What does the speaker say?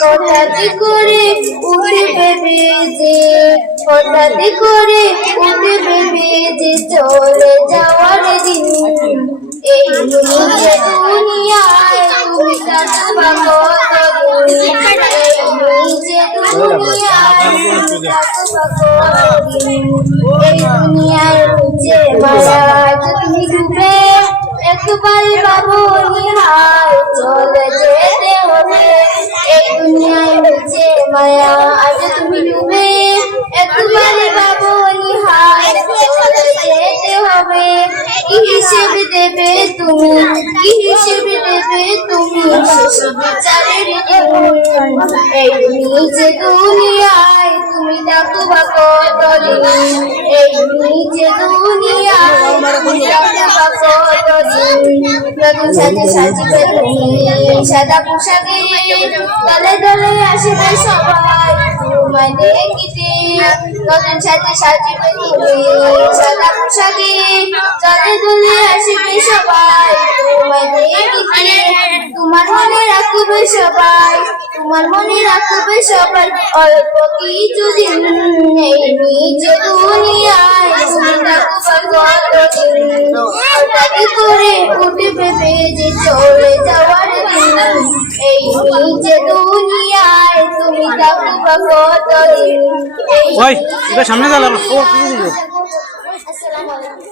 হঠাৎ করে উঠবে বেজে, হঠাৎ করে উঠবে বেজে চলে যাওয়ার দিন। এই নিজে দুনিয়ায় তুমি থাকবা কতদিন, এই নিজে দুনিয়ায় তুমি থাকবা কতদিন। এই দুনিয়ায় নিচে মায়া তুমি ডুবে একবার বাবু নিহায় চলে যেতে হবে। এই দুনিয়ায় নিচে মায়া আজ তুমি ডুবে একবার বাবু নিহায় চলে যেতে হবে। কি হিসেব দেবে তুমি, কি হিসেব দেবে তুমি শেষ বিচারের দিন। এই নিজে দুনিয়ায় তুমি থাকবা কতদিন, এই নিজে দুনিয়ায় তুমি থাকবা কতদিন। নতুন সাজে সাজিবে তুমি সাদা পোশাকে, দলে দলে আসবে সবাই তোমায় দেখিতে। নতুন সাজে সাজিবে তুমি সাদা পোশাকে, দলে দলে আসবে সবাই তোমায় দেখিতে। তোমার মনে রাখবে সবাই, তোমার মনে রাখবে সবাই অল্প কিছুদিন। এই নিজে দুনিয়ায় তুমি থাকবা কতদিন, হঠাৎ করে উঠবে বেজে চলে যাওয়ার দিন। এই নিজে দুনিয়ায় তুমি থাকবা কতদিন। ওই এটা সামনে গেল। আসসালামু আলাইকুম।